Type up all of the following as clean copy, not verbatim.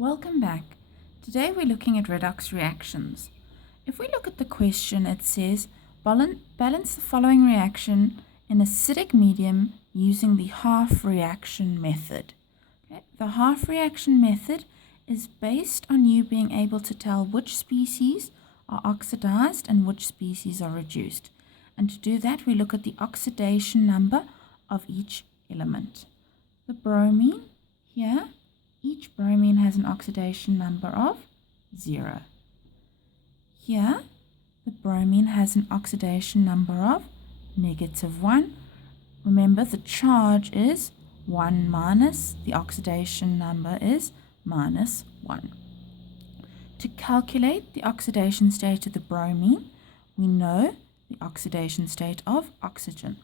Welcome back. Today we're looking at redox reactions. If we look at the question, it says balance the following reaction in acidic medium using the half reaction method. Okay. The half reaction method is based on you being able to tell which species are oxidized and which species are reduced. And to do that, we look at the oxidation number of each element. The bromine here, each bromine has an oxidation number of 0. Here, the bromine has an oxidation number of -1. Remember, the charge is 1 minus, the oxidation number is -1. To calculate the oxidation state of the bromine, we know the oxidation state of oxygen.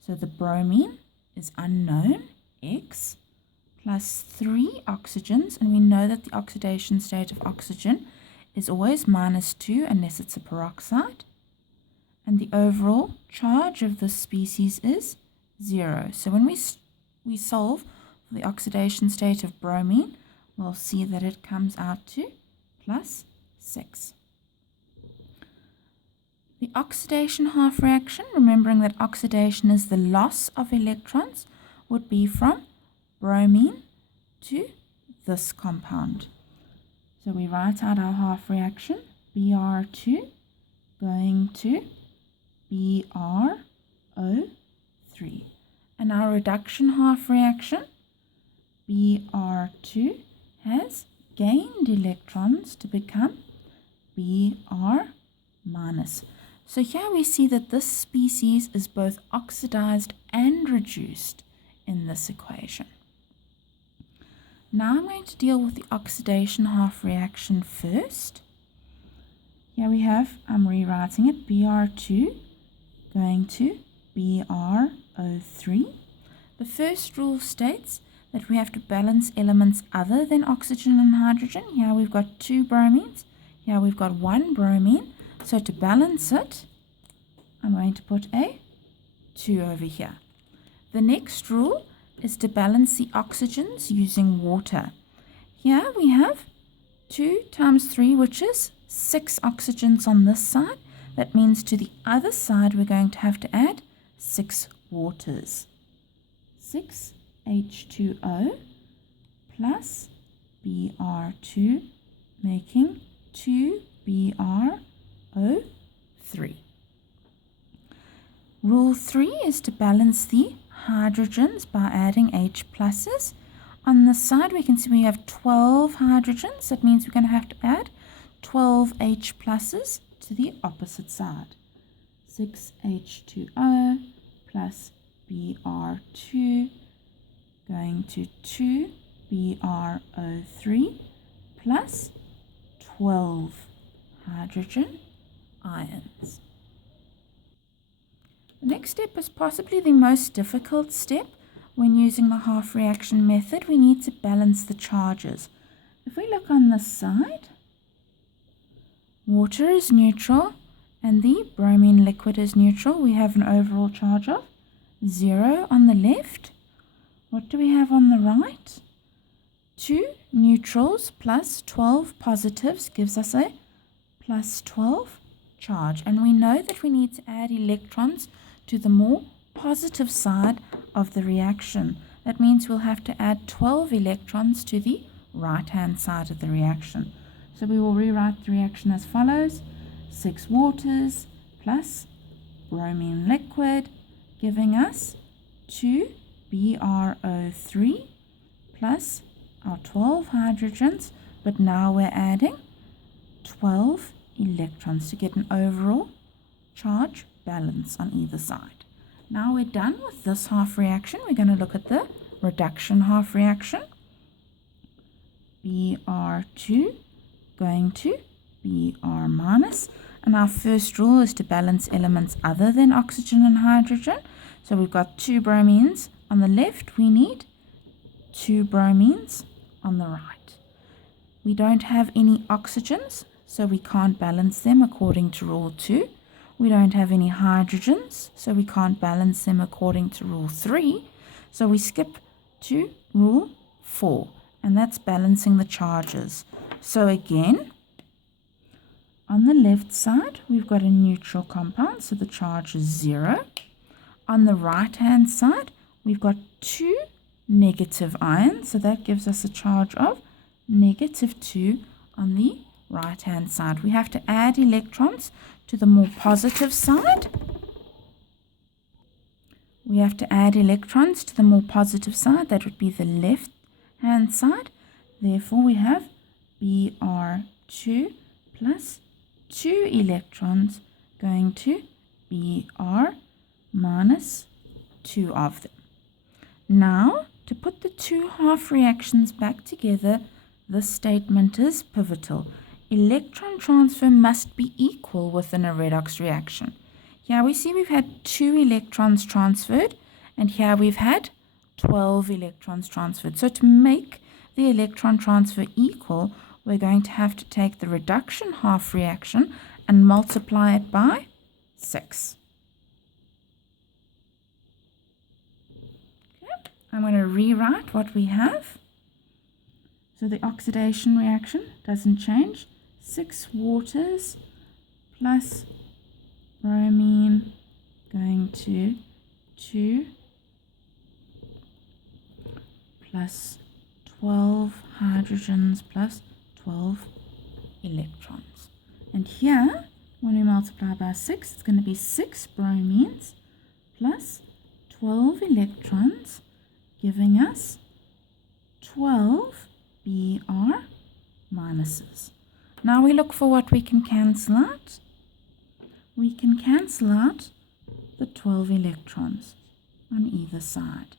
So the bromine is unknown, X, plus 3 oxygens, and we know that the oxidation state of oxygen is always -2 unless it's a peroxide, and the overall charge of this species is 0. So when we solve for the oxidation state of bromine, we'll see that it comes out to +6. The oxidation half reaction, remembering that oxidation is the loss of electrons, would be from bromine to this compound. So we write out our half reaction, Br2 going to BrO3. And our reduction half reaction, Br2 has gained electrons to become Br-. So here we see that this species is both oxidized and reduced in this equation. Now I'm going to deal with the oxidation half reaction first. Here we have, I'm rewriting it, Br2 going to BrO3. The first rule states that we have to balance elements other than oxygen and hydrogen. Here we've got 2 bromines. Here we've got 1 bromine. So to balance it, I'm going to put a 2 over here. The next rule is to balance the oxygens using water. Here we have 2 times 3, which is 6 oxygens on this side. That means to the other side we're going to have to add 6 waters. 6 H2O plus Br2 making 2 BrO3. Rule 3 is to balance the hydrogens by adding H pluses. On this side we can see we have 12 hydrogens. That means we're going to have to add 12 H pluses to the opposite side. 6 H2O plus Br2 going to 2 BrO3 plus 12 hydrogen ions. The next step is possibly the most difficult step when using the half reaction method. We need to balance the charges. If we look on this side, water is neutral and the bromine liquid is neutral. We have an overall charge of 0 on the left. What do we have on the right? 2 neutrals plus 12 positives gives us a +12 charge. And we know that we need to add electrons to the more positive side of the reaction. That means we'll have to add 12 electrons to the right-hand side of the reaction. So we will rewrite the reaction as follows. 6 waters plus bromine liquid giving us 2 BrO3 plus our 12 hydrogens, but now we're adding 12 electrons to get an overall charge balance on either side. Now we're done with this half reaction. We're going to look at the reduction half reaction. Br2 going to Br-, and our first rule is to balance elements other than oxygen and hydrogen. So we've got 2 bromines on the left. We need 2 bromines on the right. We don't have any oxygens, so we can't balance them according to rule 2. We don't have any hydrogens, so we can't balance them according to rule 3. So we skip to rule 4. and that's balancing the charges. So again, on the left side, we've got a neutral compound, so the charge is 0. On the right-hand side, we've got 2 negative ions, so that gives us a charge of -2 on the right-hand side. We have to add electrons to the more positive side. We have to add electrons to the more positive side. That would be the left-hand side. Therefore, we have Br2 plus 2 electrons going to Br minus 2 of them. Now, to put the two half reactions back together, this statement is pivotal. Electron transfer must be equal within a redox reaction. Here we see we've had 2 electrons transferred, and here we've had 12 electrons transferred. So to make the electron transfer equal, we're going to have to take the reduction half reaction and multiply it by 6. Okay. I'm going to rewrite what we have. So the oxidation reaction doesn't change. 6 waters plus bromine going to 2 plus 12 hydrogens plus 12 electrons. And here, when we multiply by 6, it's going to be 6 bromines plus 12 electrons, giving us 12 Br minuses. Now we look for what we can cancel out. We can cancel out the 12 electrons on either side.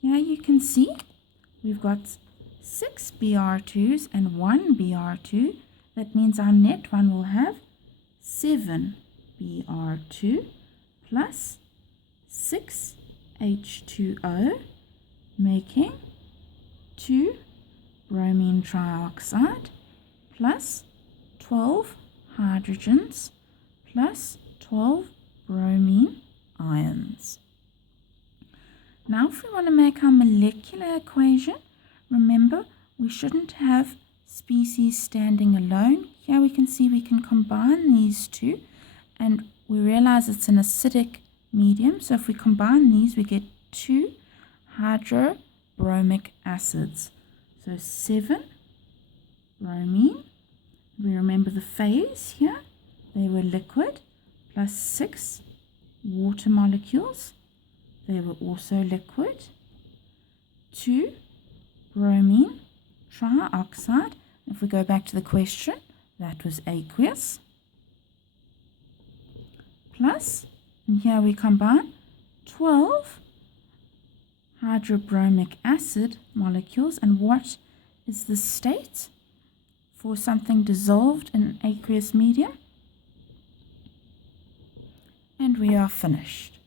Here you can see we've got 6 Br2s and 1 Br2. That means our net one will have 7 Br2 plus 6 H2O, making 2 bromine trioxide plus 12 hydrogens plus 12 bromine ions. Now if we want to make our molecular equation, remember we shouldn't have species standing alone. Here we can see we can combine these two, and we realize it's an acidic medium, so if we combine these we get 2 hydrobromic acids. So 7 bromine, we remember the phase here, they were liquid, plus 6 water molecules, they were also liquid, 2 bromine trioxide. If we go back to the question, that was aqueous, plus, and here we combine 12 hydrobromic acid molecules. And what is the state for something dissolved in aqueous medium? And we are finished.